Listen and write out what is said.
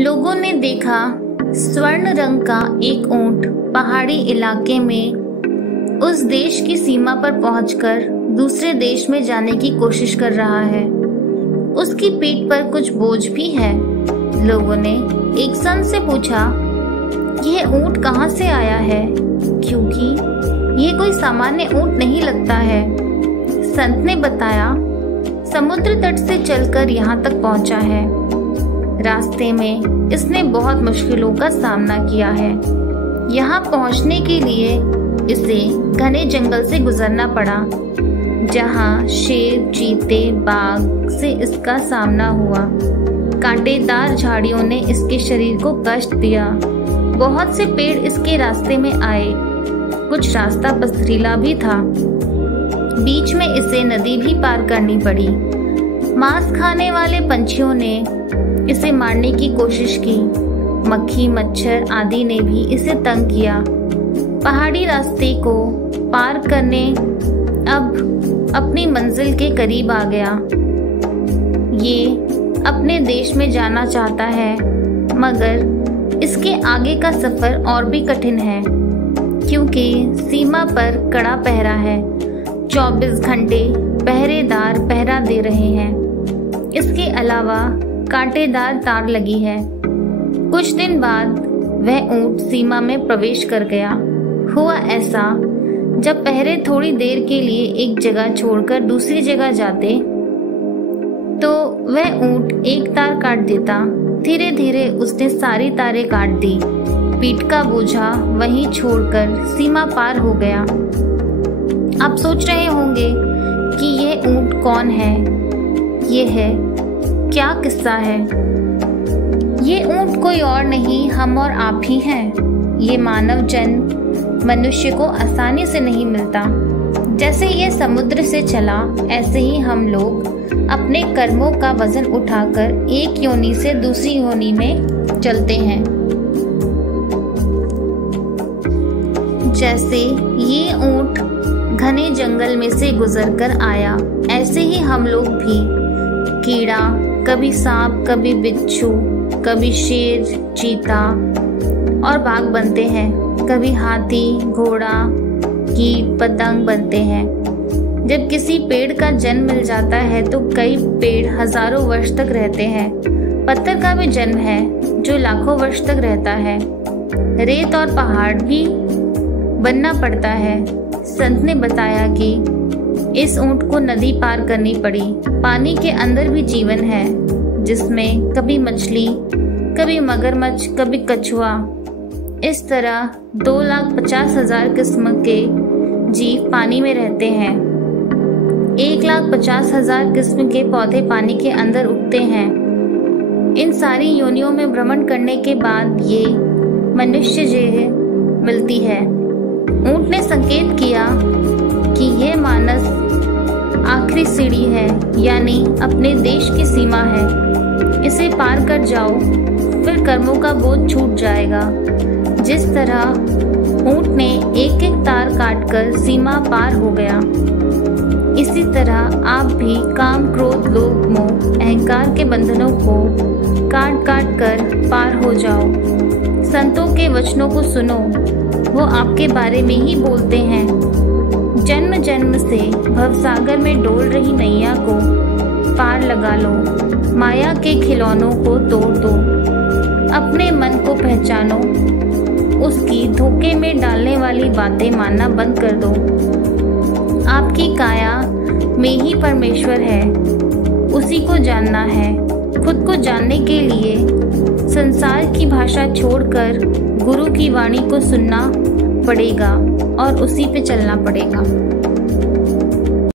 लोगों ने देखा स्वर्ण रंग का एक ऊंट पहाड़ी इलाके में उस देश की सीमा पर पहुंचकर दूसरे देश में जाने की कोशिश कर रहा है। उसकी पीठ पर कुछ बोझ भी है। लोगों ने एक संत से पूछा, यह ऊंट कहाँ से आया है, क्योंकि यह कोई सामान्य ऊंट नहीं लगता है। संत ने बताया, समुद्र तट से चलकर यहाँ तक पहुँचा है। रास्ते में इसने बहुत मुश्किलों का सामना किया है। यहाँ पहुँचने के लिए इसे घने जंगल से गुजरना पड़ा, जहाँ शेर, चीते, बाघ से इसका सामना हुआ। कांटेदार झाड़ियों ने इसके शरीर को कष्ट दिया। बहुत से पेड़ इसके रास्ते में आए। कुछ रास्ता पथरीला भी था। बीच में इसे नदी भी पार करनी पड़ी। मांस खाने वाले पंछियों ने इसे मारने की कोशिश की। मक्खी, मच्छर आदि ने भी इसे तंग किया। पहाड़ी रास्ते को पार करने अब अपनी मंजिल के करीब आ गया। ये अपने देश में जाना चाहता है, मगर इसके आगे का सफर और भी कठिन है, क्योंकि सीमा पर कड़ा पहरा है। 24 घंटे पहरेदार पहरा दे रहे हैं। इसके अलावा कांटेदार तार लगी है। कुछ दिन बाद वह ऊंट सीमा में प्रवेश कर गया। हुआ ऐसा, जब पहरे थोड़ी देर के लिए एक जगह छोड़कर दूसरी जगह जाते, तो वह ऊंट एक तार काट देता। धीरे धीरे उसने सारी तारें काट दी। पीठ का बोझा वहीं छोड़कर सीमा पार हो गया। आप सोच रहे होंगे कि यह ऊंट कौन है, यह है क्या किस्सा है। ये ऊंट कोई और नहीं, हम और आप ही हैं। ये मानव जन्म मनुष्य को आसानी से नहीं मिलता। जैसे ये समुद्र से चला, ऐसे ही हम लोग अपने कर्मों का वजन उठाकर एक योनि से दूसरी योनि में चलते हैं। जैसे ये ऊंट घने जंगल में से गुजरकर आया, ऐसे ही हम लोग भी कीड़ा, कभी सांप, कभी बिच्छू, कभी शेर, चीता और बाघ बनते हैं। कभी हाथी, घोड़ा, कीट, पतंग बनते हैं। जब किसी पेड़ का जन्म मिल जाता है तो कई पेड़ हजारों वर्ष तक रहते हैं। पत्थर का भी जन्म है जो लाखों वर्ष तक रहता है। रेत और पहाड़ भी बनना पड़ता है। संत ने बताया कि इस ऊंट को नदी पार करनी पड़ी। पानी के अंदर भी जीवन है, जिसमें कभी मछली, कभी मगरमच्छ, कभी कछुआ। इस तरह 2,50,000 किस्म के जीव पानी में रहते हैं। 1,50,000 किस्म के पौधे पानी के अंदर उगते हैं। इन सारी योनियों में भ्रमण करने के बाद ये मनुष्य देह मिलती है। ऊंट ने संकेत किया कि यह मानस आखिरी सीढ़ी है, यानी अपने देश की सीमा है। इसे पार कर जाओ, फिर कर्मों का बोझ छूट जाएगा। जिस तरह ऊंट ने एक एक तार काटकर सीमा पार हो गया, इसी तरह आप भी काम, क्रोध, लोभ, मोह, अहंकार के बंधनों को काट काट कर पार हो जाओ। संतों के वचनों को सुनो, वो आपके बारे में ही बोलते हैं। जन्म जन्म से भवसागर में डोल रही नैया को पार लगा लो। माया के खिलौनों को तोड़ दो। अपने मन को पहचानो। उसकी धोखे में डालने वाली बातें मानना बंद कर दो। आपकी काया में ही परमेश्वर है, उसी को जानना है। खुद को जानने के लिए संसार की भाषा छोड़कर गुरु की वाणी को सुनना पड़ेगा और उसी पे चलना पड़ेगा।